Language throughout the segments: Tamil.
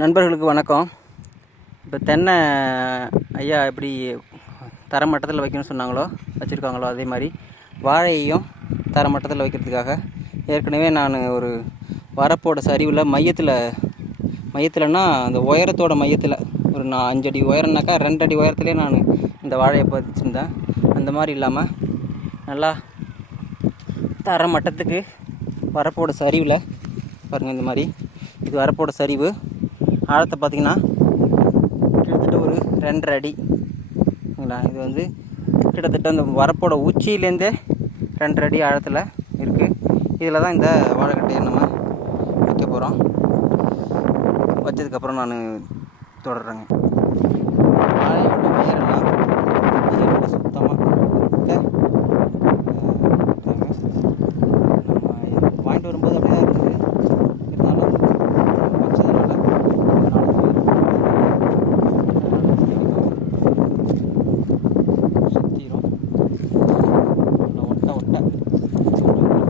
நண்பர்களுக்கு வணக்கம். இப்போ தென்னை ஐயா எப்படி தரமட்டத்தில் வைக்கணும்னு சொன்னாங்களோ வச்சுருக்காங்களோ அதே மாதிரி வாழையையும் தரமட்டத்தில் வைக்கிறதுக்காக. ஏற்கனவே நான் ஒரு வரப்போட சரிவில் மையத்தில் மையத்தில்னா அந்த உயரத்தோட மையத்தில் ஒரு நான் அஞ்சு அடி உயரம்னாக்கா ரெண்டு அடி உயரத்துலேயே நான் இந்த வாழையை பதிச்சிருந்தேன். அந்த மாதிரி இல்லாமல் நல்லா தர மட்டத்துக்கு வரப்போட சரிவில் பாருங்கள் இந்த மாதிரி இது வரப்போட சரிவு. ஆழத்தை பார்த்திங்கன்னா கிட்டத்தட்ட ஒரு ரெண்டரை அடி. இது வந்து கிட்டத்தட்ட அந்த வரப்போட உச்சியிலேருந்தே ரெண்டரை அடி ஆழத்தில் இருக்குது இதில் தான் இந்த வாழைக்கட்டையை நம்ம வைக்க போகிறோம் வச்சதுக்கப்புறம் நான் தொடர்றேங்க. வாழையோட வேரெல்லாம் சுத்தமாக இருக்க நம்ம வாங்கிட்டு வரும்போது அப்படியே தான் இருந்தது இருந்தாலும் வச்சதுனால சுற்றிடும் ஒட்ட ஒட்ட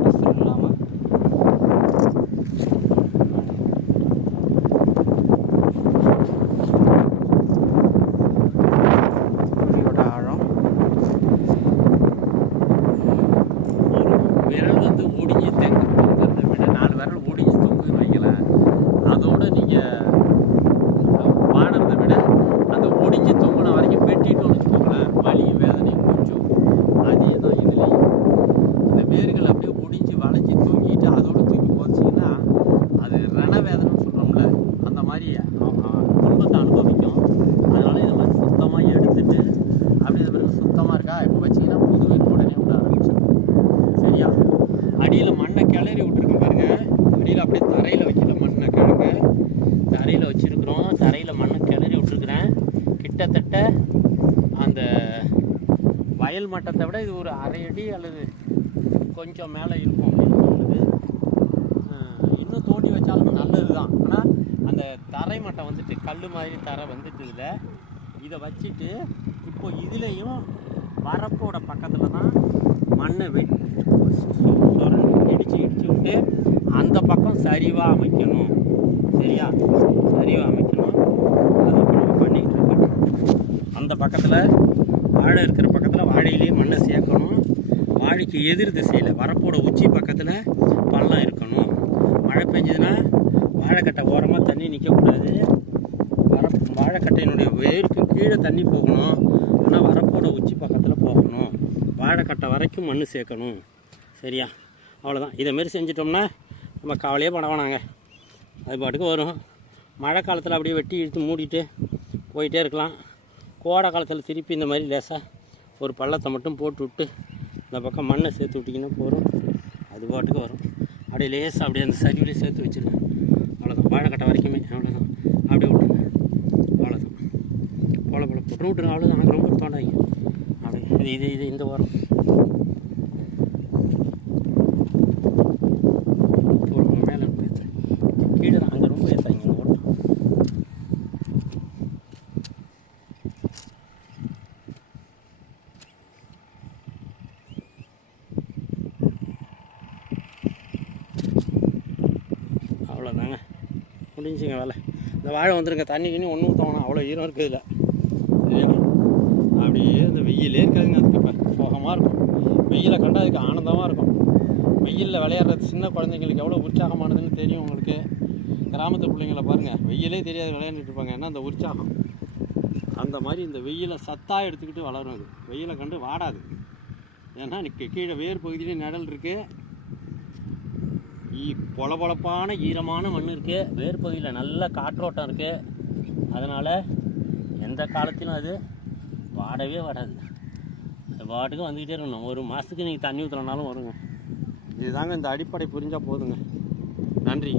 பிசுறு இல்லாமல் குழியோட ஆழம் விரல் வந்து ஒடிஞ்சு தெங்க தொங்குறத விட நாலு விரல் ஒடிஞ்சு தொங்குன்னு வைக்கலாம் அதோட நீங்கள் பாடுறத விட அந்த ஒடிஞ்சு தொங்குன வரைக்கும் வெட்டிட்டோம்னு வச்சுக்கோங்களேன் வலியும் வேதனையும் கொஞ்சம் அதே தான் இதுலேயும் இந்த வேர்கள் அப்படியே ஒடிஞ்சு வளைஞ்சு அதோட தூக்கி போச்சிங்கன்னா அது ரணவேதனைன்னு சொல்கிறோம்ல அந்த மாதிரி துன்பத்தை அனுபவிக்கும். அதனால இதை மாதிரி சுத்தமாக எடுத்துட்டு அப்படியே இது பிறகு சுத்தமாக இருக்கா? இப்போ வச்சிங்கன்னா புது வீடு உடனே விட ஆரம்பிச்சிடும் சரியா? அடியில் மண்ணை கிளறி விட்டுருக்கோம் பாருங்க. அடியில் அப்படியே தரையில் வைக்கல மண்ணை கிழங்க தரையில் வச்சுருக்குறோம். தரையில் மண்ணை கிளறி விட்டுருக்குறேன். கிட்டத்தட்ட அந்த வயல் மட்டத்தை விட இது ஒரு அரை அடி அல்லது கொஞ்சம் மேலே இருக்கும். வச்சாலும் தான் ஆனால் அந்த தரை மட்டம் வந்துட்டு கல் மாதிரி தரை வந்துட்டு இதில். இதை வச்சுட்டு இப்போ இதுலேயும் வரப்போட பக்கத்தில் தான் மண்ணை வெட்டி இடித்து இடித்து விட்டு அந்த பக்கம் சரிவாக அமைக்கணும். சரியா? சரிவாக அமைக்கணும். அதை நம்ம பண்ணிக்கிட்டு இருக்கோம். அந்த பக்கத்தில் வாழை இருக்கிற பக்கத்தில் வாழையிலேயே மண்ணை சேர்க்கணும். வாழைக்கு எதிர் திசையில் வரப்போட உச்சி பக்கத்தில் பள்ளம் இருக்கணும் மழை பெஞ்சதுன்னா வாழைக்கட்டை ஓரமாக தண்ணி நிற்கக்கூடாது வர வாழைக்கட்டையினுடைய வேருக்கு கீழே தண்ணி போகணும். ஆனால் வரப்போட உச்சி பக்கத்தில் போகணும். வாழைக்கட்டை வரைக்கும் மண் சேர்க்கணும். சரியா? அவ்வளோதான் இதேமாரி செஞ்சிட்டோம்னா நம்ம கவலையே பண்ண வேணாங்க. அது பாட்டுக்கு வரும். மழை காலத்தில் அப்படியே வெட்டி இழுத்து மூடிட்டு போயிட்டே இருக்கலாம். கோடை காலத்தில் திருப்பி இந்த மாதிரி லேசாக ஒரு பள்ளத்தை மட்டும் போட்டு விட்டு இந்த பக்கம் மண்ணை சேர்த்து விட்டிங்கன்னா போகிறோம் அது பாட்டுக்கு வரும். அப்படியே லேசாக அப்படியே அந்த சரிவிலே சேர்த்து வச்சிருங்க அவ்வளோதான் வாழைக்கட்டை வரைக்குமே அவ்வளோதான் அப்படியே விட்டுருங்க அவ்வளோதான் ரூட்டு போல எனக்கு ரொம்ப தோண்டாங்க அது இது இது இது இந்த வாரம் அங்கே ரொம்ப ஓட்டம் அவ்வளோதாங்க முடிஞ்சுங்க வேலை. இந்த வாழை வந்துருங்க. தண்ணி கிண்ணி ஒன்றும் தோணும் அவ்வளோ ஈரம் இருக்குது இதில். சரியா அப்படியே இந்த வெயிலே இருக்காதுங்க அதுக்கு இப்போ சோகமாக இருக்கும். வெயிலை கண்டால் அதுக்கு ஆனந்தமாக இருக்கும். வெயிலில் விளையாடுறது சின்ன குழந்தைங்களுக்கு எவ்வளோ உற்சாகமானதுன்னு தெரியும் உங்களுக்கு. கிராமத்து பிள்ளைங்களை பாருங்கள் வெயிலே தெரியாது விளையாண்டுட்டு இருப்பாங்க. ஏன்னா அந்த உற்சாகம்? அந்த மாதிரி இந்த வெயிலை சத்தாக எடுத்துக்கிட்டு வளரும் அது. வெயிலை கண்டு வாடாது. ஏன்னா இன்னைக்கு கீழே வேர் பகுதியிலே நிழல் இருக்குது ஈ பொலபொலப்பான ஈரமான மண் இருக்குது வேர் பகுதியில் நல்ல காற்றோட்டம் இருக்குது அதனால் எந்த காலத்திலும் அது வாடவே வாடாது. அது பாட்டுக்கு வந்துக்கிட்டே இருக்கணும். ஒரு மாதத்துக்கு நீங்கள் தண்ணி ஊற்றலனாலும் வருங்க. இதுதாங்க இந்த அடிப்படை புரிஞ்சால் போதுங்க. நன்றி.